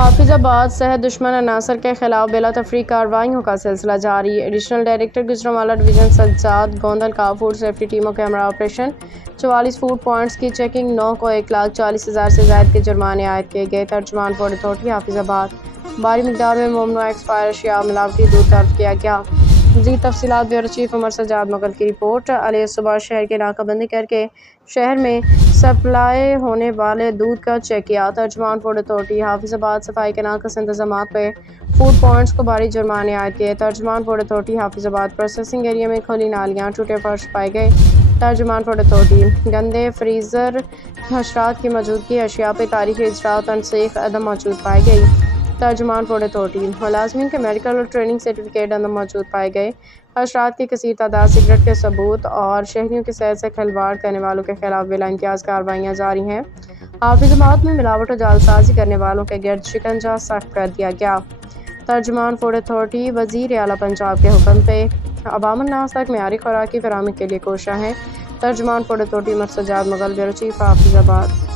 حافظ آباد صحت دشمن عناصر کے خلاف بلا تفریق کارروائیوں کا سلسلہ جاری۔ Additional director Gujranwala division Sajjad Gondal کا فوڈ سیفٹی ٹیموں کے ہمراہ آپریشن 44 فوڈ پوائنٹس کی چیکنگ، 9 کو 1,40,000 سے زائد کے جرمانے عائد کیے گئے۔ ترجمان فوڈ اتھارٹی حافظ آباد۔ بھاری مقدار میں ممنوعہ ایکسپائر اشیاء ملاوٹی دودھ طلب کیا گیا۔ مزید تفصیلات بیورو چیف عمر سجاد مغل کی رپورٹ۔ علیہ صبح شہر کی ناکہ بندی کر کے شہر میں سپلائی ہونے والے دودھ کا چیک کیا۔ ترجمان فوڈ اتھارٹی حافظ آباد صفائی کے ناقص انتظامات پہ فوڈ پوائنٹس کو بھاری جرمانے عائد کیے۔ ترجمان فوڈ اتھارٹی حافظ آباد۔ پروسیسنگ ایریا میں کھلی نالیاں، ٹوٹے فرش پائے گئے۔ ترجمان فوڈ اتھارٹی۔ گندے فریزر، حشرات کی موجودگی، اشیاء پہ تاریخی اجرا و تنسیخ عدم موجود پائی گئی۔ ترجمان فوڈ اتھارٹی۔ ملازمین کے میڈیکل اور ٹریننگ سرٹیفکیٹ عدم موجود پائے گئے۔ حشرات کی کثیر تعداد، سگریٹ کے ثبوت اور شہریوں کی صحت سے کھلواڑ کرنے والوں کے خلاف بلا امتیاز کارروائیاں جاری ہیں۔ حافظ آباد میں ملاوٹ و جعلسازی کرنے والوں کے گرد شکنجہ سخت کر دیا گیا۔ ترجمان فوڈ اتھارٹی۔ وزیر اعلیٰ پنجاب کے حکم پہ عوام الناس تک معیاری خوراک کی فراہمی کے لیے کوشاں ہے۔ ترجمان فوڈ اتھارٹی عمر سجاد مغل، بیورو چیف حافظ آباد۔